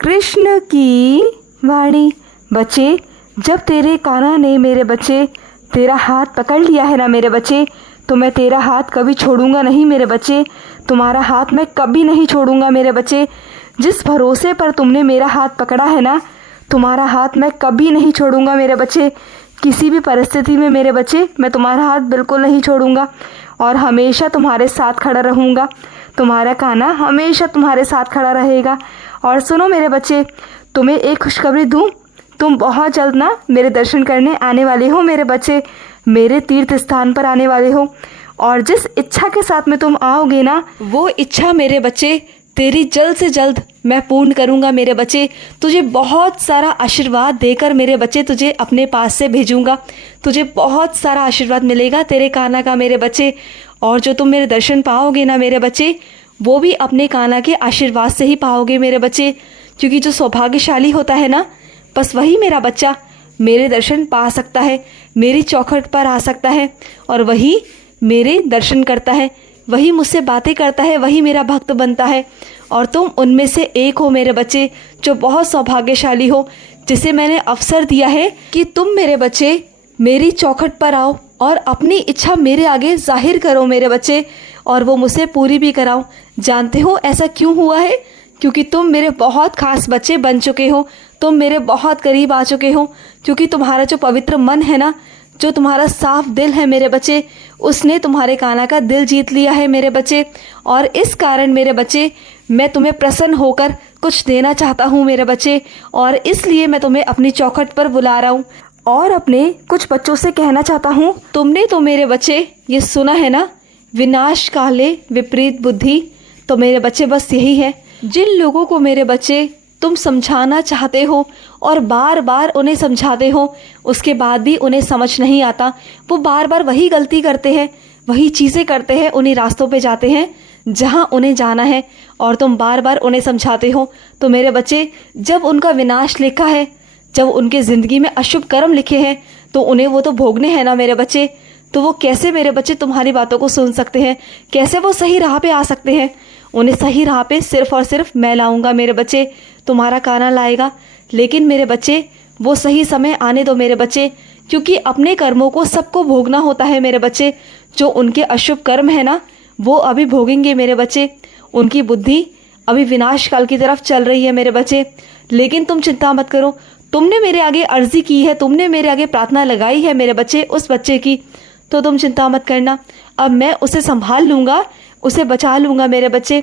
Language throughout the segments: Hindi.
कृष्ण की वाणी। बच्चे, जब तेरे कान्हा ने मेरे बच्चे तेरा हाथ पकड़ लिया है ना मेरे बच्चे, तो मैं तेरा हाथ कभी छोड़ूंगा नहीं मेरे बच्चे। तुम्हारा हाथ मैं कभी नहीं छोड़ूंगा मेरे बच्चे। जिस भरोसे पर तुमने मेरा हाथ पकड़ा है ना, तुम्हारा हाथ मैं कभी नहीं छोड़ूंगा मेरे बच्चे। किसी भी परिस्थिति में मेरे बच्चे मैं तुम्हारा हाथ बिल्कुल नहीं छोड़ूंगा और हमेशा तुम्हारे साथ खड़ा रहूँगा। तुम्हारा कान्हा हमेशा तुम्हारे साथ खड़ा रहेगा। और सुनो मेरे बच्चे, तुम्हें एक खुशखबरी दूँ। तुम बहुत जल्द ना मेरे दर्शन करने आने वाले हो मेरे बच्चे, मेरे तीर्थ स्थान पर आने वाले हो। और जिस इच्छा के साथ में तुम आओगे ना, वो इच्छा मेरे बच्चे तेरी जल्द से जल्द मैं पूर्ण करूँगा मेरे बच्चे। तुझे बहुत सारा आशीर्वाद देकर मेरे बच्चे तुझे अपने पास से भेजूँगा। तुझे बहुत सारा आशीर्वाद मिलेगा तेरे कान्हा का मेरे बच्चे। और जो तुम मेरे दर्शन पाओगे ना मेरे बच्चे, वो भी अपने कान्हा के आशीर्वाद से ही पाओगे मेरे बच्चे। क्योंकि जो सौभाग्यशाली होता है ना, बस वही मेरा बच्चा मेरे दर्शन पा सकता है, मेरी चौखट पर आ सकता है और वही मेरे दर्शन करता है, वही मुझसे बातें करता है, वही मेरा भक्त बनता है। और तुम उनमें से एक हो मेरे बच्चे, जो बहुत सौभाग्यशाली हो, जिसे मैंने अवसर दिया है कि तुम मेरे बच्चे मेरी चौखट पर आओ और अपनी इच्छा मेरे आगे जाहिर करो मेरे बच्चे, और वो मुझसे पूरी भी कराओ। जानते हो ऐसा क्यों हुआ है? क्योंकि तुम मेरे बहुत खास बच्चे बन चुके हो, तुम मेरे बहुत करीब आ चुके हो। क्योंकि तुम्हारा जो पवित्र मन है ना, जो तुम्हारा साफ दिल है मेरे बच्चे, उसने तुम्हारे कान्हा का दिल जीत लिया है मेरे बच्चे। और इस कारण मेरे बच्चे मैं तुम्हें प्रसन्न होकर कुछ देना चाहता हूँ मेरे बच्चे, और इसलिए मैं तुम्हें अपनी चौखट पर बुला रहा हूँ और अपने कुछ बच्चों से कहना चाहता हूँ। तुमने तो मेरे बच्चे ये सुना है ना, विनाश काले विपरीत बुद्धि। तो मेरे बच्चे बस यही है, जिन लोगों को मेरे बच्चे तुम समझाना चाहते हो और बार बार उन्हें समझाते हो, उसके बाद भी उन्हें समझ नहीं आता, वो बार बार वही गलती करते हैं, वही चीज़ें करते हैं, उन्हीं रास्तों पे जाते हैं जहाँ उन्हें जाना है, और तुम बार बार उन्हें समझाते हो। तो मेरे बच्चे, जब उनका विनाश लिखा है, जब उनके ज़िंदगी में अशुभ कर्म लिखे हैं, तो उन्हें वो तो भोगने हैं ना मेरे बच्चे। तो वो कैसे मेरे बच्चे तुम्हारी बातों को सुन सकते हैं? कैसे वो सही राह पे आ सकते हैं? उन्हें सही राह पे सिर्फ और सिर्फ मैं लाऊंगा मेरे बच्चे, तुम्हारा कान्हा लाएगा। लेकिन मेरे बच्चे, वो सही समय आने दो मेरे बच्चे, क्योंकि अपने कर्मों को सबको भोगना होता है मेरे बच्चे। जो उनके अशुभ कर्म है ना, वो अभी भोगेंगे मेरे बच्चे। उनकी बुद्धि अभी विनाश काल की तरफ चल रही है मेरे बच्चे। लेकिन तुम चिंता मत करो, तुमने मेरे आगे अर्जी की है, तुमने मेरे आगे प्रार्थना लगाई है मेरे बच्चे, उस बच्चे की, तो तुम चिंता मत करना। अब मैं उसे संभाल लूँगा, उसे बचा लूँगा मेरे बच्चे,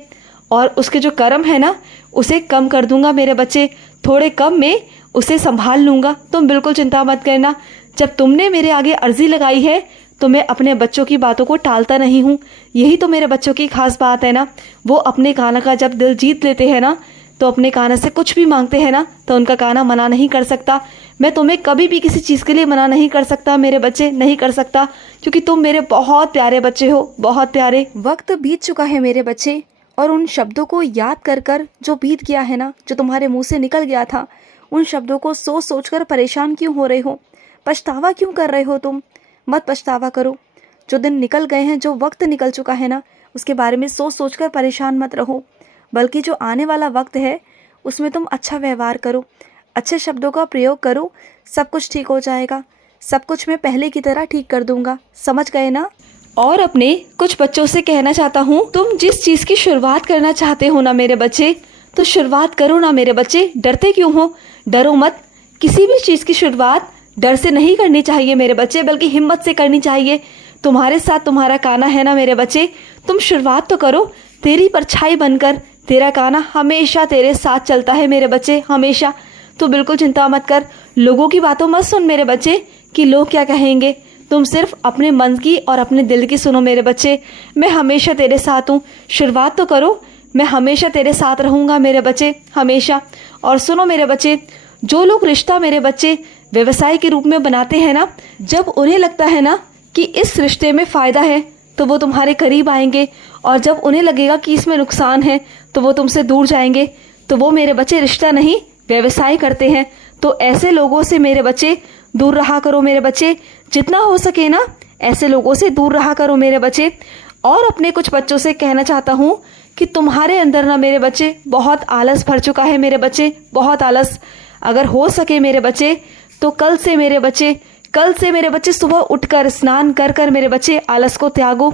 और उसके जो कर्म है ना, उसे कम कर दूँगा मेरे बच्चे। थोड़े कम में उसे संभाल लूँगा, तुम बिल्कुल चिंता मत करना। जब तुमने मेरे आगे अर्जी लगाई है, तो मैं अपने बच्चों की बातों को टालता नहीं हूँ। यही तो मेरे बच्चों की खास बात है ना। वो अपने कान्हा का जब दिल जीत लेते हैं ना, तो अपने कान्हा से कुछ भी मांगते हैं ना, तो उनका कान्हा मना नहीं कर सकता। मैं तुम्हें कभी भी किसी चीज़ के लिए मना नहीं कर सकता मेरे बच्चे, नहीं कर सकता, क्योंकि तुम मेरे बहुत प्यारे बच्चे हो, बहुत प्यारे। वक्त बीत चुका है मेरे बच्चे, और उन शब्दों को याद कर कर जो बीत गया है ना, जो तुम्हारे मुंह से निकल गया था, उन शब्दों को सोच सोच कर परेशान क्यों हो रहे हो? पछतावा क्यों कर रहे हो तुम? मत पछतावा करो। जो दिन निकल गए हैं, जो वक्त निकल चुका है ना, उसके बारे में सोच सोच कर परेशान मत रहो। बल्कि जो आने वाला वक्त है, उसमें तुम अच्छा व्यवहार करो, अच्छे शब्दों का प्रयोग करो, सब कुछ ठीक हो जाएगा। सब कुछ मैं पहले की तरह ठीक कर दूंगा, समझ गए ना? और अपने कुछ बच्चों से कहना चाहता हूँ, तुम जिस चीज़ की शुरुआत करना चाहते हो ना मेरे बच्चे, तो शुरुआत करो ना मेरे बच्चे। डरते क्यों हो? डरो मत। किसी भी चीज़ की शुरुआत डर से नहीं करनी चाहिए मेरे बच्चे, बल्कि हिम्मत से करनी चाहिए। तुम्हारे साथ तुम्हारा कान्हा है ना मेरे बच्चे, तुम शुरुआत तो करो। तेरी परछाई बनकर तेरा कान्हा हमेशा तेरे साथ चलता है मेरे बच्चे, हमेशा। तो बिल्कुल चिंता मत कर, लोगों की बातों मत सुन मेरे बच्चे कि लोग क्या कहेंगे। तुम सिर्फ अपने मन की और अपने दिल की सुनो मेरे बच्चे। मैं हमेशा तेरे साथ हूँ, शुरुआत तो करो। मैं हमेशा तेरे साथ रहूँगा मेरे बच्चे, हमेशा। और सुनो मेरे बच्चे, जो लोग रिश्ता मेरे बच्चे व्यवसाय के रूप में बनाते हैं ना, जब उन्हें लगता है ना कि इस रिश्ते में फ़ायदा है, तो वो तुम्हारे करीब आएंगे, और जब उन्हें लगेगा कि इसमें नुकसान है, तो वो तुमसे दूर जाएंगे। तो वो मेरे बच्चे रिश्ता नहीं, व्यवसाय करते हैं। तो ऐसे लोगों से मेरे बच्चे दूर रहा करो मेरे बच्चे, जितना हो सके ना ऐसे लोगों से दूर रहा करो मेरे बच्चे। और अपने कुछ बच्चों से कहना चाहता हूँ कि तुम्हारे अंदर ना मेरे बच्चे बहुत आलस भर चुका है मेरे बच्चे, बहुत आलस। अगर हो सके मेरे बच्चे तो कल से मेरे बच्चे सुबह उठकर स्नान कर कर मेरे बच्चे आलस को त्यागो।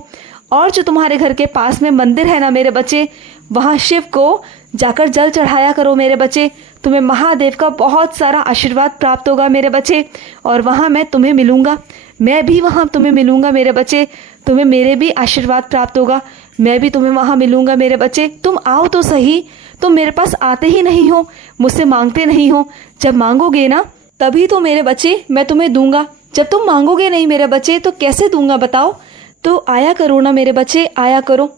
और जो तुम्हारे घर के पास में मंदिर है ना मेरे बच्चे, वहाँ शिव को जाकर जल चढ़ाया करो मेरे बच्चे। तुम्हें महादेव का बहुत सारा आशीर्वाद प्राप्त होगा मेरे बच्चे, और वहाँ मैं तुम्हें मिलूँगा, मैं भी वहाँ तुम्हें मिलूँगा मेरे बच्चे। तुम्हें मेरे भी आशीर्वाद प्राप्त होगा, मैं भी तुम्हें वहाँ मिलूँगा मेरे बच्चे। तुम आओ तो सही, तुम मेरे पास आते ही नहीं हो, मुझसे मांगते नहीं हो। जब मांगोगे ना तभी तो मेरे बच्चे मैं तुम्हें दूंगा। जब तुम मांगोगे नहीं मेरे बच्चे तो कैसे दूंगा बताओ। तो आया करो ना मेरे बच्चे, आया करो।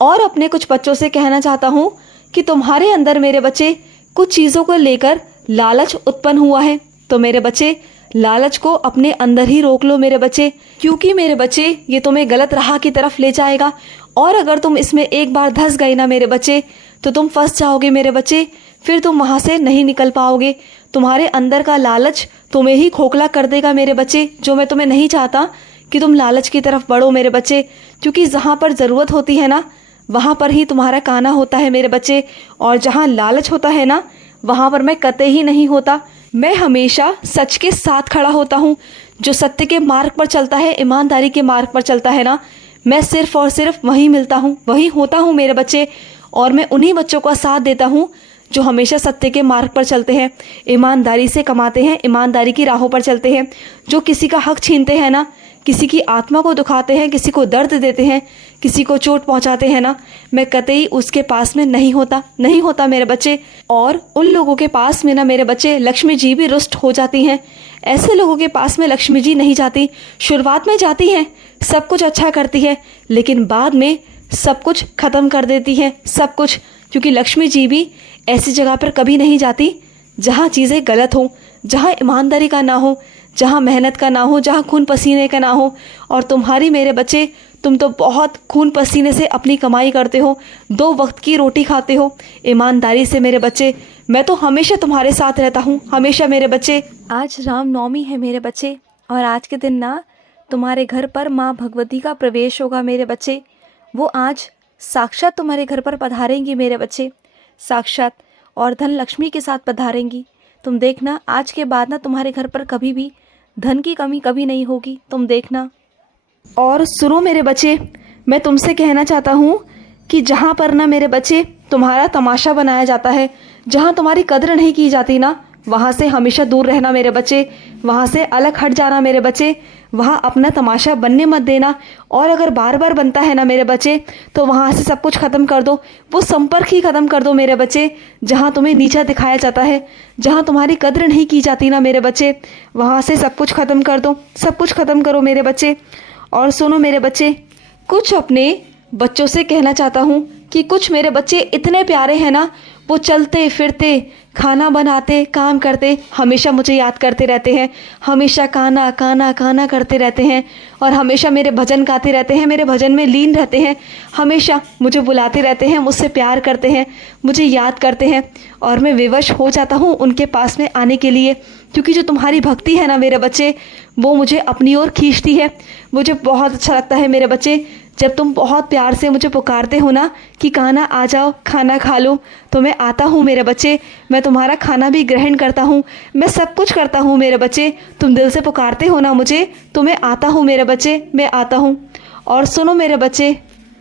और अपने कुछ बच्चों से कहना चाहता हूँ कि तुम्हारे अंदर मेरे बच्चे कुछ चीज़ों को लेकर लालच उत्पन्न हुआ है, तो मेरे बच्चे लालच को अपने अंदर ही रोक लो मेरे बच्चे, क्योंकि मेरे बच्चे ये तुम्हें गलत राह की तरफ ले जाएगा। और अगर तुम इसमें एक बार धंस गए ना मेरे बच्चे तो तुम फंस जाओगे मेरे बच्चे, फिर तुम वहाँ से नहीं निकल पाओगे। तुम्हारे अंदर का लालच तुम्हें ही खोखला कर देगा मेरे बच्चे, जो मैं तुम्हें नहीं चाहता कि तुम लालच की तरफ बढ़ो मेरे बच्चे, क्योंकि जहाँ पर ज़रूरत होती है ना वहाँ पर ही तुम्हारा काना होता है मेरे बच्चे, और जहाँ लालच होता है ना वहाँ पर मैं कतई ही नहीं होता। मैं हमेशा सच के साथ खड़ा होता हूँ। जो सत्य के मार्ग पर चलता है, ईमानदारी के मार्ग पर चलता है ना, मैं सिर्फ और सिर्फ वहीं मिलता हूँ, वहीं होता हूँ मेरे बच्चे। और मैं उन्हीं बच्चों का साथ देता हूँ जो हमेशा सत्य के मार्ग पर चलते हैं, ईमानदारी से कमाते हैं, ईमानदारी की राहों पर चलते हैं। जो किसी का हक छीनते हैं ना, किसी की आत्मा को दुखाते हैं, किसी को दर्द देते हैं, किसी को चोट पहुंचाते हैं ना, मैं कतई उसके पास में नहीं होता मेरे बच्चे। और उन लोगों के पास में ना मेरे बच्चे लक्ष्मी जी भी रुष्ट हो जाती हैं। ऐसे लोगों के पास में लक्ष्मी जी नहीं जाती। शुरुआत में जाती हैं, सब कुछ अच्छा करती है, लेकिन बाद में सब कुछ ख़त्म कर देती है, सब कुछ। क्योंकि लक्ष्मी जी भी ऐसी जगह पर कभी नहीं जाती जहाँ चीज़ें गलत हों, जहाँ ईमानदारी का ना हो, जहाँ मेहनत का ना हो, जहाँ खून पसीने का ना हो। और तुम्हारी मेरे बच्चे, तुम तो बहुत खून पसीने से अपनी कमाई करते हो, 2 वक्त की रोटी खाते हो ईमानदारी से मेरे बच्चे। मैं तो हमेशा तुम्हारे साथ रहता हूँ, हमेशा मेरे बच्चे। आज रामनवमी है मेरे बच्चे, और आज के दिन ना तुम्हारे घर पर माँ भगवती का प्रवेश होगा मेरे बच्चे। वो आज साक्षात तुम्हारे घर पर पधारेंगी मेरे बच्चे, साक्षात, और धन लक्ष्मी के साथ पधारेंगी। तुम देखना आज के बाद ना तुम्हारे घर पर कभी भी धन की कमी कभी नहीं होगी, तुम देखना। और सुनो मेरे बच्चे, मैं तुमसे कहना चाहता हूँ कि जहाँ पर ना मेरे बच्चे तुम्हारा तमाशा बनाया जाता है, जहाँ तुम्हारी कदर नहीं की जाती ना, वहाँ से हमेशा दूर रहना मेरे बच्चे, वहाँ से अलग हट जाना मेरे बच्चे। वहाँ अपना तमाशा बनने मत देना। और अगर बार बार बनता है ना मेरे बच्चे तो वहाँ से सब कुछ ख़त्म कर दो, वो संपर्क ही ख़त्म कर दो मेरे बच्चे। जहाँ तुम्हें नीचा दिखाया जाता है, जहाँ तुम्हारी कद्र नहीं की जाती ना मेरे बच्चे, वहाँ से सब कुछ ख़त्म कर दो, सब कुछ ख़त्म करो मेरे बच्चे। और सुनो मेरे बच्चे, कुछ अपने बच्चों से कहना चाहता हूँ कि कुछ मेरे बच्चे इतने प्यारे हैं ना, वो चलते फिरते, खाना बनाते, काम करते, हमेशा मुझे याद करते रहते हैं, हमेशा काना काना काना करते रहते हैं, और हमेशा मेरे भजन गाते रहते हैं, मेरे भजन में लीन रहते हैं, हमेशा मुझे बुलाते रहते हैं, मुझसे प्यार करते हैं, मुझे याद करते हैं। और मैं विवश हो जाता हूँ उनके पास में आने के लिए, क्योंकि जो तुम्हारी भक्ति है ना मेरे बच्चे, वो मुझे अपनी ओर खींचती है। मुझे बहुत अच्छा लगता है मेरे बच्चे, जब तुम बहुत प्यार से मुझे पुकारते हो ना कि कान्हा आ जाओ, खाना खा लो, तो मैं आता हूँ मेरे बच्चे। मैं तुम्हारा खाना भी ग्रहण करता हूँ, मैं सब कुछ करता हूँ मेरे बच्चे। तुम दिल से पुकारते हो ना मुझे, तो मैं आता हूँ मेरे बच्चे, मैं आता हूँ। और सुनो मेरे बच्चे,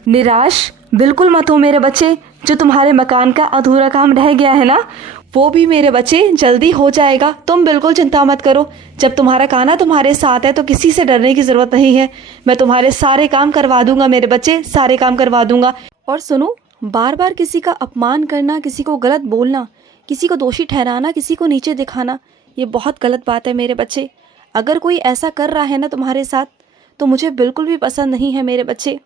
निराश बिल्कुल मत हो मेरे बच्चे। जो तुम्हारे मकान का अधूरा काम रह गया है ना, वो भी मेरे बच्चे जल्दी हो जाएगा, तुम बिल्कुल चिंता मत करो। जब तुम्हारा कान्हा तुम्हारे साथ है तो किसी से डरने की ज़रूरत नहीं है। मैं तुम्हारे सारे काम करवा दूंगा मेरे बच्चे, सारे काम करवा दूंगा। और सुनो, बार बार किसी का अपमान करना, किसी को गलत बोलना, किसी को दोषी ठहराना, किसी को नीचे दिखाना, ये बहुत गलत बात है मेरे बच्चे। अगर कोई ऐसा कर रहा है ना तुम्हारे साथ, तो मुझे बिल्कुल भी पसंद नहीं है मेरे बच्चे।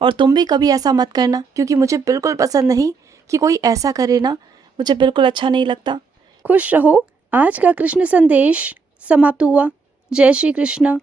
और तुम भी कभी ऐसा मत करना, क्योंकि मुझे बिल्कुल पसंद नहीं कि कोई ऐसा करे ना, मुझे बिल्कुल अच्छा नहीं लगता। खुश रहो। आज का कृष्ण संदेश समाप्त हुआ। जय श्री कृष्ण।